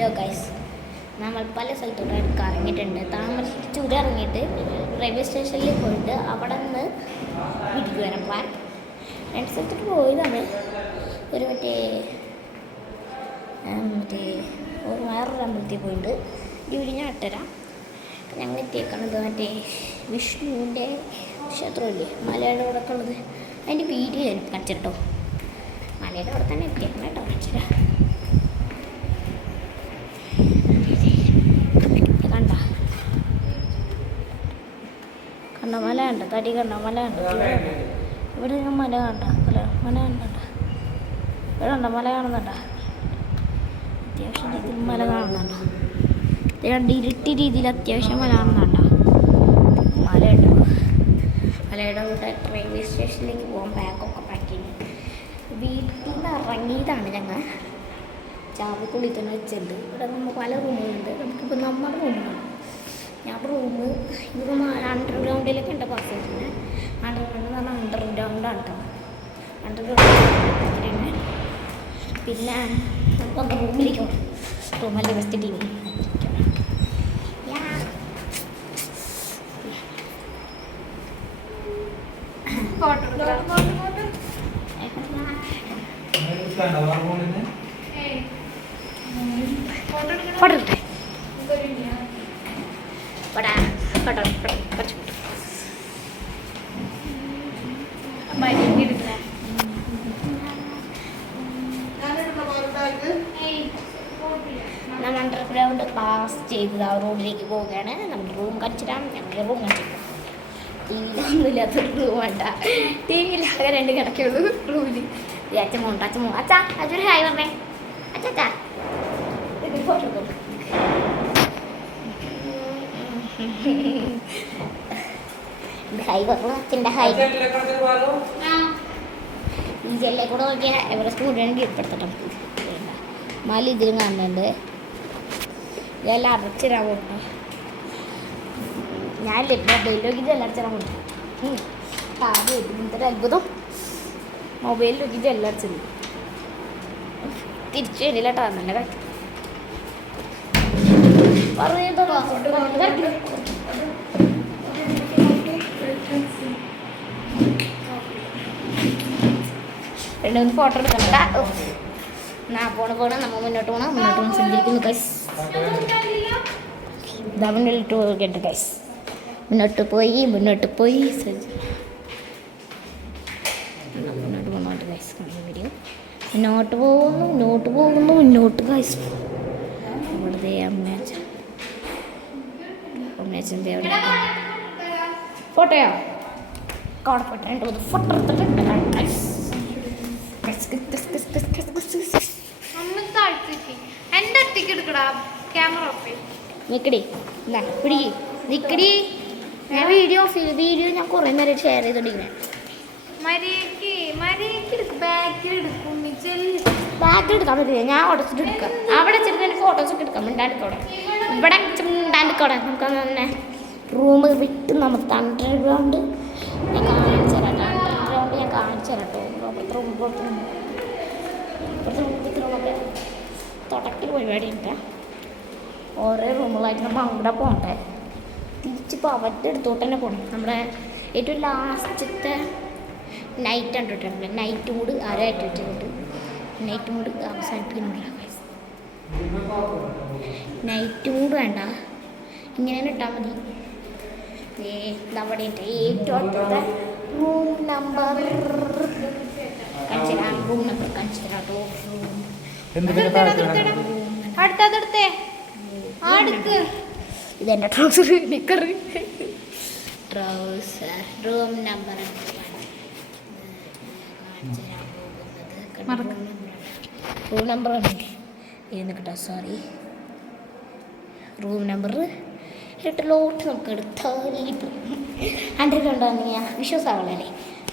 Hello guys, നമ്മൾ പല സ്ഥലത്തോട്ട് കറങ്ങിയിട്ടുണ്ട്. താമരശ്ശേരി ഇറങ്ങിയിട്ട് റെയിൽവേ സ്റ്റേഷനിൽ പോയിട്ട് അവിടെ നിന്ന് വീട്ടിൽ വരാൻ പ്ലാൻ. രണ്ട് സ്ഥലത്തോട്ട് പോയതാണ്. ഒരു മറ്റേ വേറൊരു അമ്പലത്തിൽ പോയിട്ട് ജോലി ഞാൻ ഇട്ടുതരാം. ഞങ്ങൾ എത്തിയേക്കണത് മറ്റേ വിഷ്ണുവിൻ്റെ ക്ഷേത്രമില്ലേ, മലയുടെ അവിടെ ഒക്കെ ഉള്ളത്. അതിൻ്റെ വീഡിയോ ഞാൻ കാണിച്ചിട്ടോ. മലയുടെ അവിടെ തന്നെ എത്തിയേക്കണം കേട്ടോ, കാണിച്ചിട്ടാ. കണ്ട മല കണ്ട, തടി കണ്ട മല കണ്ട. ഇവിടെ ഞാൻ മല കണ്ട, മല കണ്ട. ഇവിടെ കണ്ട മല കാണുന്നുണ്ട, അത്യാവശ്യം രീതിയിൽ മല കാണുന്നുണ്ടോ? കണ്ട് ഇരുട്ടി രീതിയിൽ അത്യാവശ്യം മല കാണുന്നുണ്ടോ? മല ഉണ്ടോ? മലയുടെ കൂടെ റെയിൽവേ സ്റ്റേഷനിലേക്ക് പോകാൻ ബാഗൊക്കെ പാക്ക് ചെയ്യുന്നു. വീട്ടിൽ നിന്ന് ഇറങ്ങിയതാണ് ഞങ്ങൾ. ചാവിക്കുള്ളിൽ തന്നെ വെച്ചിട്ടുണ്ട്. ഇവിടെ നമുക്ക് പല റൂമുകളുണ്ട്. നമുക്കിപ്പോൾ നമ്മുടെ റൂമാണ്. ഞാൻ ഇത് അണ്ടർഗ്രൗണ്ടിലൊക്കെ ഉണ്ട് പാസ് ചെയ്തിട്ടുണ്ട്. അണ്ടർഗ്രൗണ്ട് എന്ന് പറഞ്ഞാൽ അണ്ടർഗ്രൗണ്ടാണ് കേട്ടോ. അണ്ടർഗ്രൗണ്ട് പിന്നെ നമുക്ക് റൂമിലേക്ക് പോകണം. റൂമല്ലേ ബെസ്റ്റ് ടി വി. നമ്മൾ അണ്ടർഗ്രൗണ്ട് പാസ് ചെയ്ത് ആ റൂമിലേക്ക് പോവുകയാണ്. നമ്മുടെ റൂം കളിച്ചിടാം. ഞങ്ങളുടെ റൂം കളിച്ചിടാം. ടി വിയിലൊന്നുമില്ലാത്തൊരു റൂം വേണ്ട. ടി വിയിലാകെ 2 കിടക്കുള്ളൂ റൂമിൽ. അച്ഛൻ അച്ഛൻ ഹായ് പറഞ്ഞേ. അച്ഛാ ഫോട്ടോ ഹായ് പറഞ്ഞു. അച്ഛൻ്റെ ഹായ്. ഈ ജെല്ലെ കൂടെ നോക്കിയാൽ എവിടെ സ്കൂളിയാണ് കീഴ്പ്പെടുത്തണം. മല ഇതിലും കാണുന്നുണ്ട്. ഇതെല്ലാം അടച്ചിടാൻ പോകട്ടോ. ഞാനില്ലേ മൊബൈലിലേക്ക് ഇതെല്ലാം അടച്ചിടാൻ പോകട്ടെ. ആദ്യം ഇന്നത്തെ അത്ഭുതം മൊബൈലിലേക്ക് ഇതെല്ലാം അടച്ചത്. തിരിച്ചു വരില്ല കേട്ടോ. നല്ല കാര്യം രണ്ടു ഫോട്ടോ എടുക്കണ്ട. പോണ നമ്മൾ മുന്നോട്ട് പോകണം. സഞ്ചരിക്കുന്നു ഗൈസ്. ഇതാ മുന്നോട്ട് പോകട്ടെ ഗൈസ്. മുന്നോട്ട് പോയി മുന്നോട്ട് പോകുന്നുണ്ട് ഗൈസ്. വീഡിയോ മുന്നോട്ട് പോകുന്നു ഗൈസ്. ഇവിടുത്തെ അമ്മച്ചൻ്റെ അവിടെ ഫോട്ടോയോ കാണപ്പെട്ട 2 ഫോട്ടോ എടുത്തിട്ടുണ്ട്. ഞാൻ വീഡിയോ ഞാൻ കുറേ നേരം ഷെയർ ചെയ്തോണ്ടിരിക്കണേ. ബാഗ് എടുക്കാൻ പറ്റില്ല. ഞാൻ ഉടച്ചിട്ട് എടുക്കാം. അവിടെ വെച്ചിട്ട് ഫോട്ടോസൊക്കെ എടുക്കാം. മിണ്ടാണ്ടിക്കോടെ ഇവിടെ മിണ്ടാണ്ടിക്കോടെ. നമുക്ക് തന്നെ റൂം വിട്ട് നമുക്ക് അണ്ടർഗ്രൗണ്ട് ഞാൻ കാണിച്ചു തരാട്ടോ. തുടക്കൽ പരിപാടി ഉണ്ട്. ഓരോ റൂമുകളായിട്ട് നമ്മൾ അവിടെ പോകണ്ടേ. തിരിച്ചിപ്പോൾ അവരുടെ അടുത്തോട്ട് തന്നെ പോകണം. നമ്മുടെ ഏറ്റവും ലാസ്റ്റത്തെ നൈറ്റ് ആണ് കേട്ടോ. നൈറ്റ് മൂഡ് ആരായിട്ട് വെച്ചിട്ടുണ്ട്. നൈറ്റ് മൂഡ് അവസാനിപ്പിക്കുന്നില്ല. നൈറ്റ് മൂഡ് വേണ്ട, ഇങ്ങനെ ഇട്ടാൽ മതി. നമ്മുടെ ഏറ്റവും അടുത്തത്തെ റൂം നമ്പർ ഇതെന്റെ ട്രൗസർ നിക്കർ. റൂം നമ്പർ കേട്ടോ. സോറി, റൂം നമ്പർ 8 നമുക്ക് എടുത്താൽ അണ്ടർഗ്രൗണ്ടാന്ന് ഞാൻ വിശ്വാസമാവല്ലേ.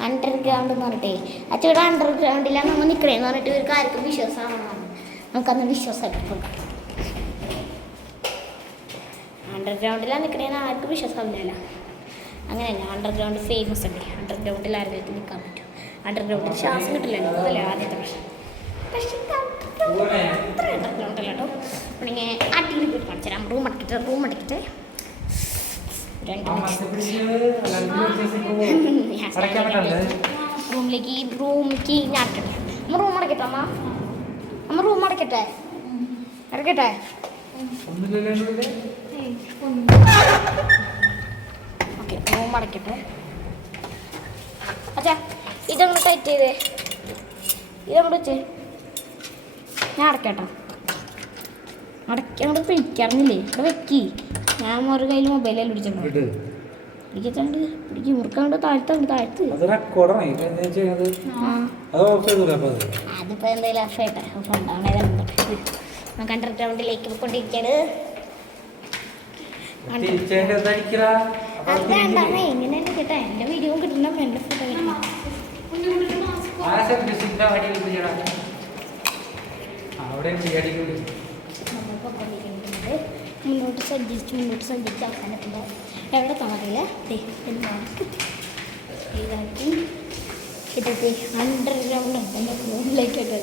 അണ്ടർഗ്രൗണ്ട് എന്ന് പറഞ്ഞിട്ടേ അച്ഛയുടെ അണ്ടർഗ്രൗണ്ടിലാണ് നമ്മൾ നിൽക്കണേന്ന് പറഞ്ഞിട്ട് ഒരു കാര്യത്തിൽ വിശ്വാസമാവണം. നമുക്കന്ന് വിശ്വാസമായിട്ട് അണ്ടർഗ്രൗണ്ടിലാണ് നിൽക്കണേന്ന് ആർക്കും വിശ്വാസമാവില്ല. അങ്ങനെയല്ല, അണ്ടർഗ്രൗണ്ട് ഫേമസ് അല്ലേ. അണ്ടർഗ്രൗണ്ടിൽ ആരെങ്കിലും നിൽക്കാൻ പറ്റും. അണ്ടർഗ്രൗണ്ടിൽ ശ്വാസം കിട്ടില്ലല്ലോ, അതല്ലേ ആദ്യത്തെ പ്രശ്നം. പക്ഷേ അത്ര അണ്ടർഗ്രൗണ്ടല്ല കേട്ടോ. പിന്നെ റൂം അടക്കട്ടെ 2 റൂമിലേക്ക് ഞാൻ അടക്കട്ടെ. റൂം അടക്കട്ടെ അമ്മ റൂം അടക്കട്ടെ ഓക്കെ റൂം അടക്കട്ടെ. അച്ഛാ ഇതങ്ങോട്ട് ടൈറ്റ് ചെയ്തേ, ഇതങ്ങോട്ട് വെച്ചേ, ഞാൻ അടക്കട്ടോ. അങ്ങോട്ട് പിടിക്കാറുന്നില്ലേ, ഇവിടെ വെക്കി. ഞാൻ ഒരു കയ്യിൽ മൊബൈലിൽ പിടിച്ചിട്ടുണ്ട്, പിടിക്കും മുറുക്കാണ്ട് താഴ്ത്ത്. അതിപ്പോ എന്തായാലും ആവശ്യമായിട്ടെ കണ്ടിട്ട് ലേക്ക് കൊണ്ടിരിക്കാണ്. അതാണ്ടാണേ ഇങ്ങനെ കേട്ടാ എൻ്റെ വീഡിയോ കിട്ടണം, എൻ്റെ ഫോട്ടോ കിട്ടണം. മുന്നോട്ട് സഞ്ചരിച്ച് അവസാനത്തിൻ്റെ എവിടെ തമറില്ല ഇതാക്കി ഇതൊക്കെ അണ്ടർഗ്രൗണ്ട് എൻ്റെ മുകളിലേക്കൊക്കെ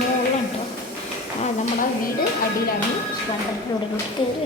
മുകളിലുണ്ടോ. നമ്മുടെ വീട് അടിയിലാണ്. കയറി